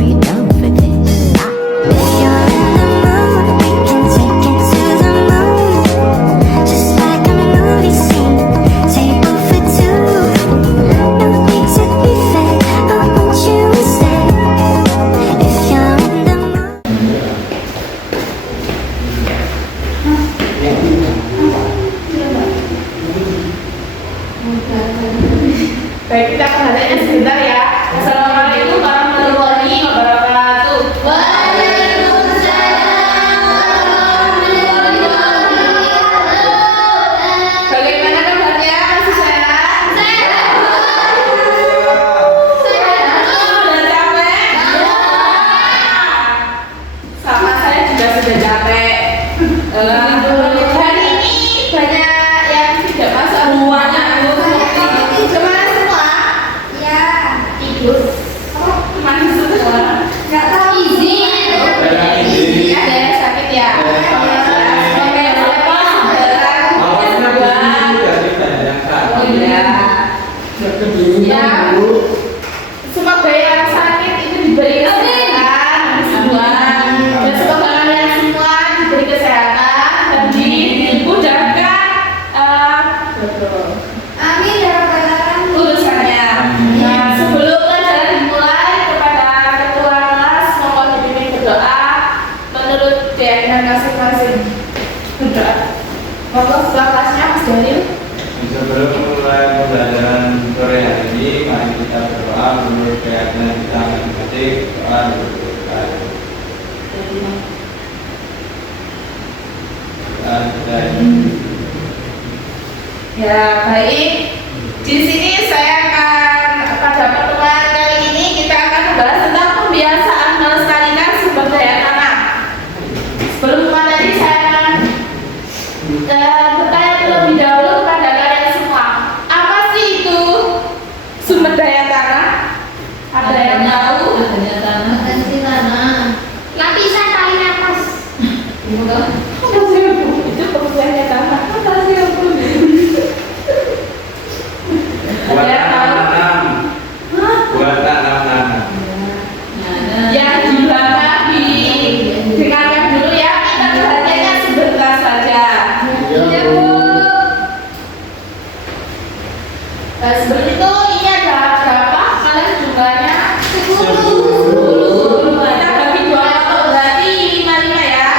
Are you down for this? If you're in the mood, we can take it to the moon. Just like a movie scene, table for two. No need to be fake, I want you to stay. If you're in the mood. Baik, kita perhatikan sebentar ya. Assalamualaikum warahmatullahi wabarakatuh. Bagaimana kabarnya? Masih sehat? Sudah capek? Sama saya juga sudah capek. Hari ini banyak yang tidak masuk ruangan. Kemana semua? Ya, tidur. Kemana semua? Nggak tahu. Izin. Ada yang sakit ya? Oh iya. Ya. Semoga yang sakit itu diberi kesehatan, kesembuhan, dan semoga kalian semua diberi kesehatan dan dimudahkan amin ya rabbal alamin urusannya. Nah, sebelum pelajaran dimulai, kepada ketua kelas mohon dipimpin berdoa menurut keyakinan masing-masing. Berdoa. Monggo ketua kelasnya Mas Dalil. Sebelum memulai pembelajaran sore hari ini, mari kita berdoa menurut keyakinan kita masing-masing. Doa diperbolehkan. Ya, baik. Di sini saya akan pada pertemuan kali ini kita akan membahas tentang pembiasaan melestarikan sumber daya tanah. Sebelum materi saya akan bertanya terlebih dahulu kepada kalian semua. Apa sih itu sumber daya tanah? Ada yang tahu? Adanya tanah. Potensi tanah. Lapisan tali napas. Itu pembiasaan tanah. Apa sih yang Buat Ada yang tahu? tanam, buat tanam. Yang di belakang dengarkan dulu ya, kita perhatikan sebentar saja. Ya, Bu. Sebelum itu ini ada berapa kalian jumlahnya? 10. 10. Kita bagi dua kelompok berarti 5 ya.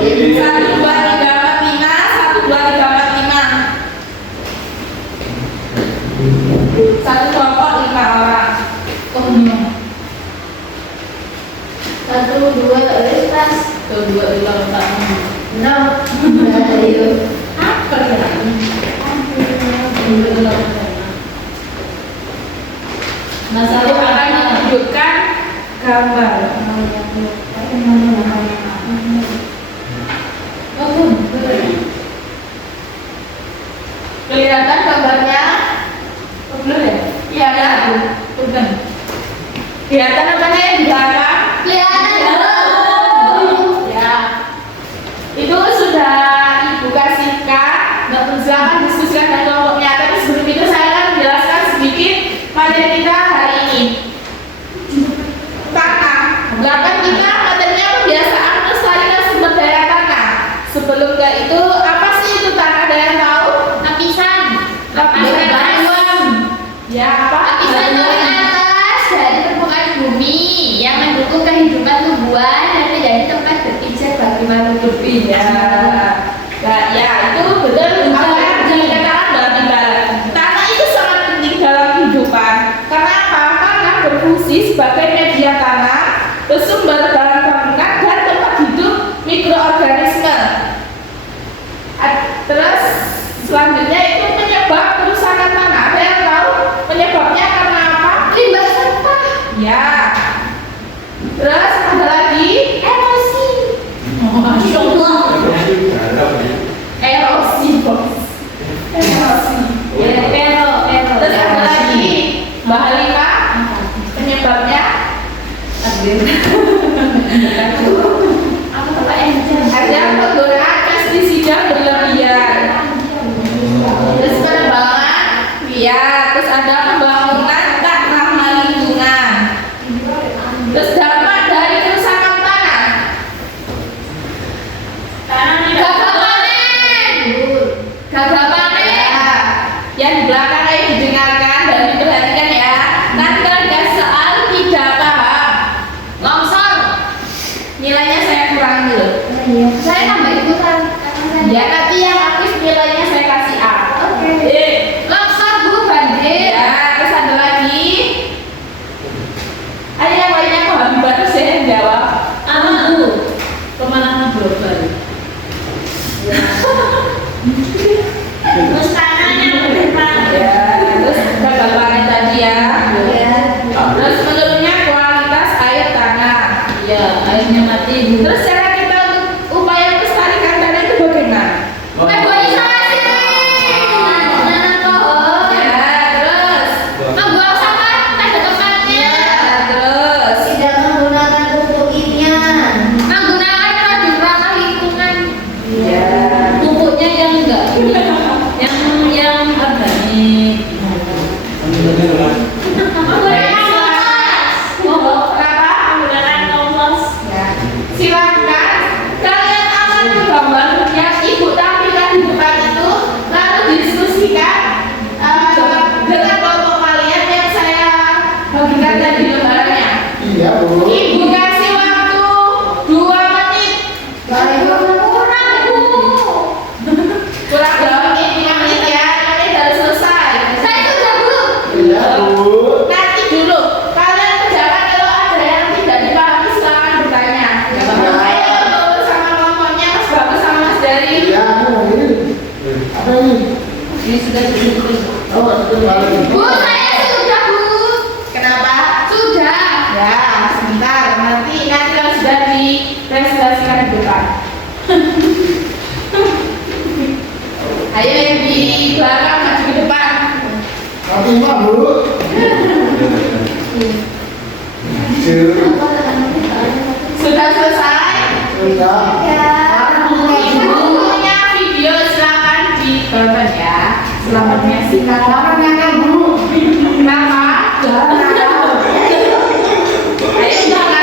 1, 2, 3, 4, 5. 1, 2, 3, 4, 5. Satu kelompok 5 orang. Satu, dua, tas. 1, 2, 3, 4, 5. No. Ayo. Apa ya? Masalah Saya akan menunjukkan gambar. Kelihatan gambarnya? Belum ya? Iya ya. Udah. Kelihatan apanya yang di belakang? Kelihatan. Ya. Itu sudah Ibu kasihkan. Silakan diskusikan dengan kelompoknya. Tapi sebelum itu saya akan menjelaskan sedikit materi kita hari ini. Tanah. Belakang kita materinya pembiasaan melestarikan sumber daya tanah. Sebelum ke itu, apa sih itu tanah? Ada yang tahu? Lapisan. Lapisan batuan. Ya, apa? Lapisan paling atas dari permukaan bumi yang mendukung kehidupan tumbuhan dan menjadi tempat berpijak bagi makhluk hidup. Ya. Nah, ya itu betul apa yang dikatakan dalam ibarat. Tanah itu sangat penting dalam kehidupan. Karena apa? Karena berfungsi sebagai media tanah, bersumber bahan bangunan dan tempat hidup mikroorganisme. Terus selanjutnya itu penyebab kerusakan tanah. Ada yang tahu penyebabnya karena apa? Limbah sampah. Ya. Terus ada lagi Erosi. erosi, bos. Erosi. Terus ada lagi Mbak Halima, penyebabnya ada penggunaan pestisida berlebihan. Terus penebangan, ya. Terus ada pembangunan tak ramah lingkungan. Terus dampak dari kerusakan tanah. Tanah tidak panen. Gagal panen. Ya, yang di belakang ayo didengarkan dan diperhatikan ya. Nanti kalau ada soal tidak paham, Longsor. nilainya saya kurangi loh. Saya tambah ikutan karena saya. Ya nanti yang aktif nilainya saya kasih A. Oke. Longsor Bu, banjir. Ya, terus ada lagi. Ayo yang lainnya kok Habib baru saya yang jawab. Bu, pemanasan global. Terus tanahnya bergerak. Ya, terus gagal panen tadi ya. Terus menurunnya kualitas air tanah. Ya, airnya mati Bu. Terus cara kita untuk upaya melestarikan tanah itu bagaimana? Reboisasi. Menanam pohon. Ya, terus. Membuang sampah pada tempatnya. Ya, terus. Tidak menggunakan pupuk kimia. Menggunakan produk ramah lingkungan. Ya. Pupuknya yang enggak ini, yang organik. Menggunakan kompos. Kenapa? Menggunakan kompos. Ya. Silakan kalian akan menggambar yang ibu tampilkan di depan itu, lalu diskusikan dengan kelompok kalian yang saya bagikan tadi lembarannya. Iya, Bu. Ibu kasih waktu 2 menit. Kurang Bu. Kurang 2 menit, 5 menit ya. Nanti harus selesai. Saya sudah Bu. Iya, Bu. Nanti dulu kalian pejabat kalau ada yang tidak dipahami silakan bertanya. Ayo ngobrol sama kelompoknya Mas Bagus sama Mas Dari. Iya, Bu. Ini. Apa ini? Ini sudah disebutkan. Oh, kembali. Bu, saya sudah Bu. Kenapa? Sudah. Ya, sebentar. Nanti kalau sudah dipresentasikan di depan. Ayo yang di belakang maju ke depan. Fatimah, Bu. Sudah selesai? Sudah. Ibu punya video silakan ditonton ya. Selamat menyaksikan. Kenapa? Ayo silakan.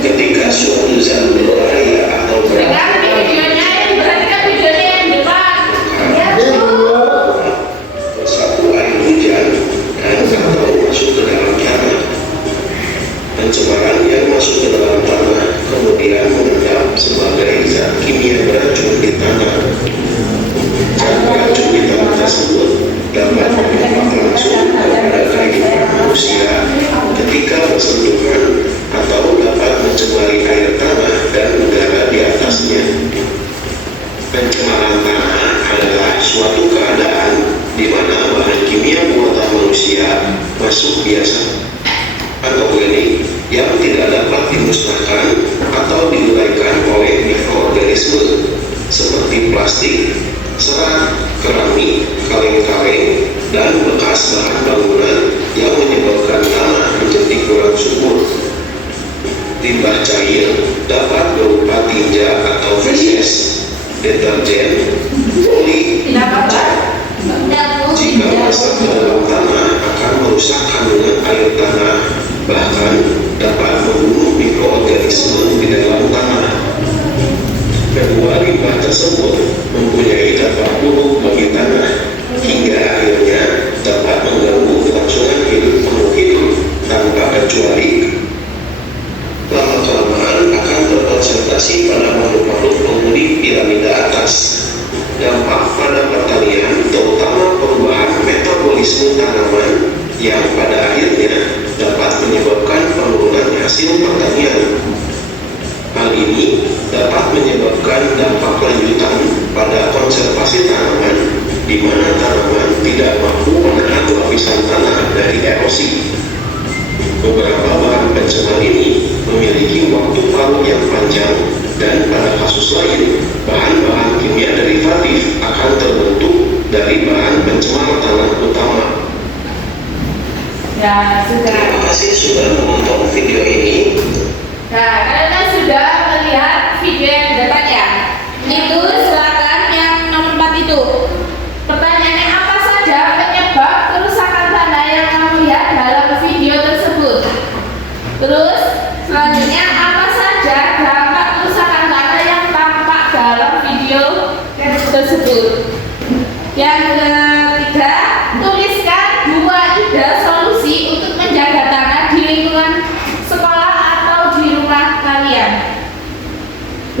Ketika suatu zat berbahaya atau Dengar videonya, perhatikan videonya yang di depan. Iya, Bu. bersatu air hujan dan atau masuk ke dalam tanah. Pencemaran yang masuk ke dalam tanah kemudian mengendap sebagai zat kimia beracun di tanah. Zat beracun di tanah tersebut dapat berdampak langsung kepada kehidupan manusia ketika bersentuhan atau dapat mencemari air tanah dan udara di atasnya. Pencemaran tanah adalah suatu keadaan di mana bahan kimia buatan manusia masuk biasa atau organik yang tidak dapat dimusnahkan atau diuraikan oleh mikroorganisme seperti plastik, serat, keramik, kaleng-kaleng, dan bekas bahan bangunan yang menyebabkan tanah menjadi kurang subur. Limbah cair dapat berupa tinja atau feses, deterjen, oli, Tidak apa-apa. jika masuk ke dalam tanah akan merusak kandungan air tanah, bahkan dapat membunuh mikroorganisme di dalam tanah. Kedua limbah tersebut mempunyai dampak buruk bagi tanah, hingga akhirnya dapat mengganggu kelangsungan hidup makhluk hidup tanpa kecuali. Lama-kelamaan akan berkonsentrasi pada makhluk-makhluk penghuni piramida atas. Dampak pada pertanian, terutama perubahan metabolisme tanaman yang pada akhirnya dapat menyebabkan penurunan hasil pertanian. Hal ini dapat menyebabkan dampak lanjutan pada konservasi tanaman, di mana tanaman tidak mampu menahan lapisan tanah dari erosi. Beberapa bahan pencemar ini memiliki waktu paruh yang panjang, dan pada kasus lain, bahan-bahan kimia derivatif akan terbentuk dari bahan pencemar tanah utama. Ya, sudah. Terima kasih sudah menonton video ini. Nah, kalian sudah melihat video yang di depan ya? Itu silakan yang nomor 4 itu. Pertanyaannya apa saja penyebab kerusakan tanah yang kamu lihat dalam video Terus selanjutnya apa saja dampak kerusakan tanah yang tampak dalam video tersebut? Yang ketiga, tuliskan 2 ide solusi untuk menjaga tanah di lingkungan sekolah atau di rumah kalian.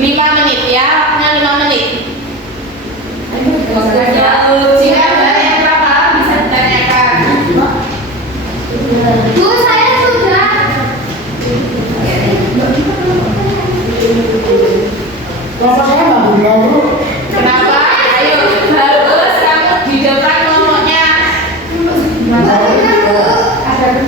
5 menit ya, waktunya 5 menit. Jika ada yang berapa bisa ditanyakan. Bu, saya sudah. Bapak saya nggak bilang dulu. Kenapa? Ayo, harus kamu di depan ngomongnya.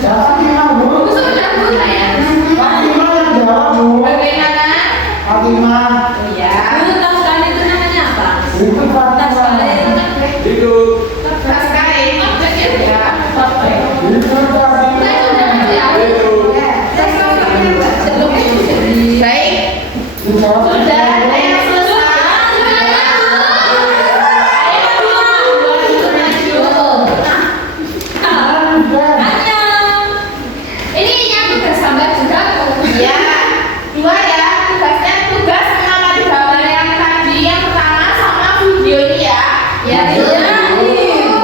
Fatimah bu. Sudah Bu saya. Fatimah yang jawab bu. Bagaimana? Fatimah. Ya. Bu, tas kain itu namanya apa? Itu Tas Fatimah. kain. Itu Tas kain. Ya. Itu Fatimah. Saya sudah menjawab. Baik. Dijawab. Sudah ada yang selesai. Ayo maju. Ini yang tugas gambar juga Bu. Ya. 2 ya. Tugasnya tugas mengamati gambar yang tadi yang pertama sama video ini ya. Ya Bu.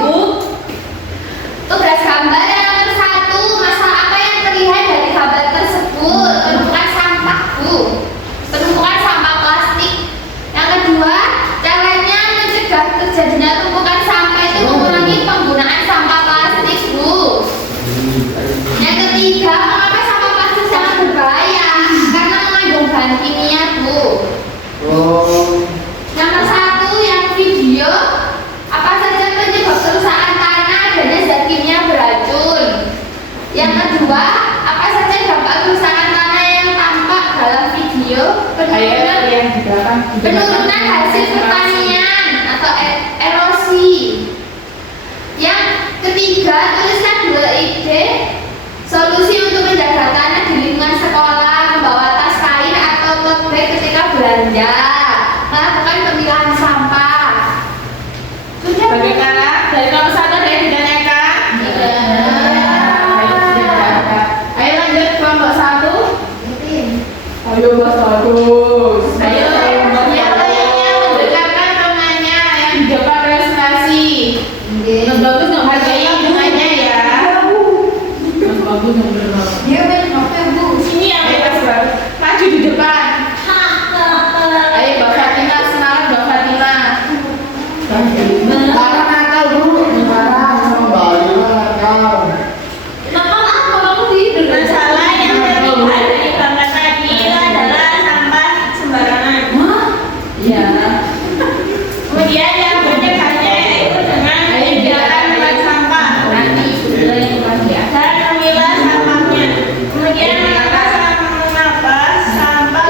Bu, Tugas gambar yang nomor 1, masalah apa yang terlihat dari gambar tersebut? Penumpukan sampah Bu. Penumpukan sampah plastik. Yang kedua, caranya mencegah terjadinya tumpukan sampah itu mengurangi penggunaan sampah plastik Bu. Yang ketiga, mengapa sampah plastik sangat berbahaya? Karena mengandung bahan kimia Bu. Oh. Nomor 1 yang video, apa saja penyebab kerusakan tanah dan zat kimia beracun. Yang kedua, apa saja dampak kerusakan tanah yang tampak dalam video? Ayo yang di belakang. Penurunan hasil pertanian atau erosi. Yang ketiga, tuliskan 2 ide solusi untuk menjaga tanah di lingkungan sekolah, membawa tas kain atau tote bag ketika belanja, melakukan pemilahan sampah. Sudah Bu. Bagaimana? Dari nomor 1 ada yang ditanyakan? Baik, sudah ada. Ayo lanjut kelompok 1. Ayo Mas bagus. Ayo yang lainnya mendekatkan temannya yang di depan presentasi. Mas bagus nggak mau Hargai temannya ya. Mas bagus nggak benar. Dia maksudnya Bu. Sini yang bebas baru. Maju di depan. Ayo Mbak Fatimah, semangat Mbak Fatimah. Karena nakal dulu. Karena kembali nakal. Kenapa kamu tidur? Masalah yang terlihat dari gambar tadi itu adalah sampah sembarangan. Hah? Iya. Kemudian yang mencegahnya itu dengan menyediakan tempat sampah. Nanti sudah yang ya. Dan memilah sampahnya. Kemudian mengapa sampah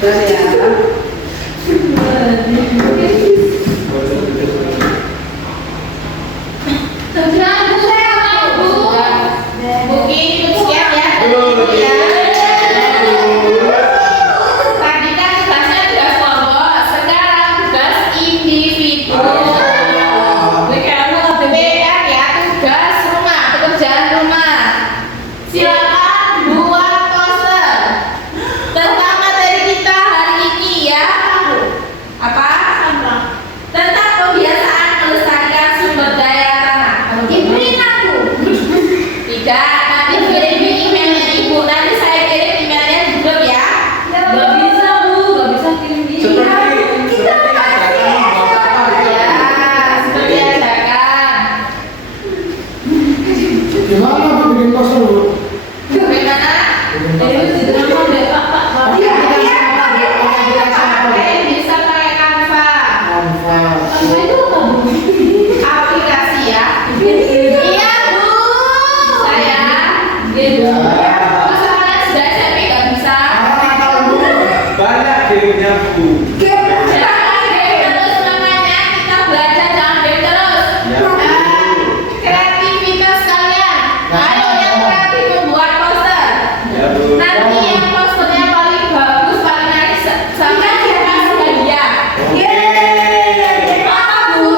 Bentar ya. Mungkin itu sekian ya. Tadi kan tugasnya tugas kelompok, sekarang tugas individu. BR ya, tugas rumah, pekerjaan rumah. Silakan buat poster tentang materi kita hari ini ya. Apa? Tentang kebiasaan melestarikan sumber daya tanah. Diberi aku. Tidak, nanti kirim di emailnya ibu. Nanti saya kirim emailnya di grup ya. Gak bisa bu, gak bisa kirim di Seperti ajakan buat apa gitu. Ya, seperti ajakan. Gimana bu bikin poster bu? Bagaimana? Jadi di drama deh pak. Iya, bisa pakai Canva. Apa itu apa bu? Aplikasi ya. Iya bu. Saya. Gitu. Masa kalian sudah SMP nggak bisa? Banyak gamenya bu. Jangan game terus namanya, kita belajar jangan game terus. Ya. Kreativitas kalian. Ayo yang kreatif membuat poster. Ya bu. Nanti yang posternya paling bagus, paling menarik sampai kita kasih hadiah. Apa bu?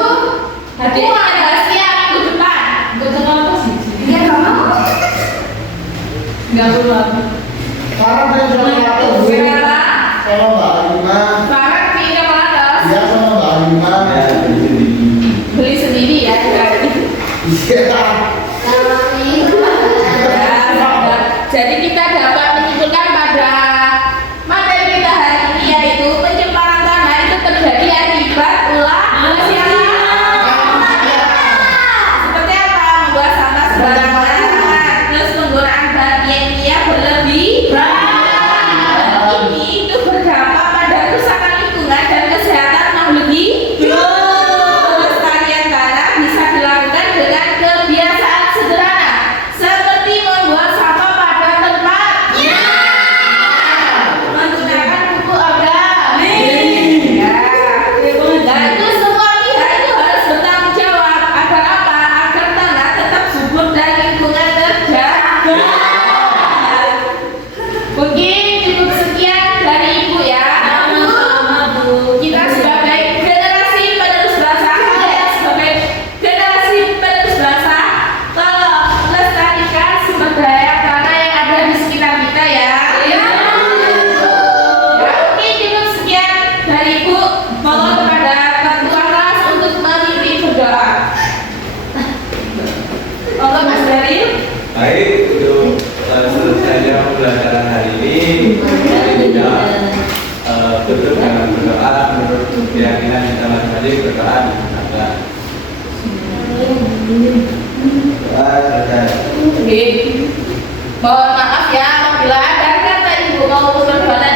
Hadiahnya ada rahasia minggu depan. Gak apa sih? Dia nggak mau. Gak perlu apa. Sekarang dia sama apa bu? Berapa? Sama Mbak Alima. Sekarang pindah ratus. Dia sama Mbak Alima. Ya, jadi. Beli sendiri ya. Iya. Jadi kita dapat menyimpulkan pada materi kita hari ini yaitu pencemaran tanah itu terjadi akibat ulah manusia. Seperti apa? Membuat sampah sembarangan, terus penggunaan bahan kimia berlebihan. Ini itu berdampak pada kerusakan lingkungan dan kesehatan makhluk hidup. Pelestarian tanah bisa dilakukan dengan kebiasaan sederhana seperti membuat sampah pada tempatnya, menggunakan pupuk organik. Ya. Dan itu semua pihak itu harus bertanggung jawab agar apa? Agar tanah tetap subur dan lingkungan terjaga. Mungkin cukup sekian dari ibu ya. Kita sebagai generasi penerus bangsa, kalian sebagai generasi penerus bangsa, tolong lestarikan sumber daya tanah yang ada di sekitar kita ya. Ya, mungkin cukup sekian dari ibu. Mohon kepada ketua kelas untuk memimpin berdoa. Monggo Mas Daril. Baik, untuk selesainya pembelajaran hari ini, kita tutup dengan berdoa menurut keyakinan kita masing-masing. Berdoa ada doa selesai. Mohon maaf ya apabila ada kata ibu mau berdoa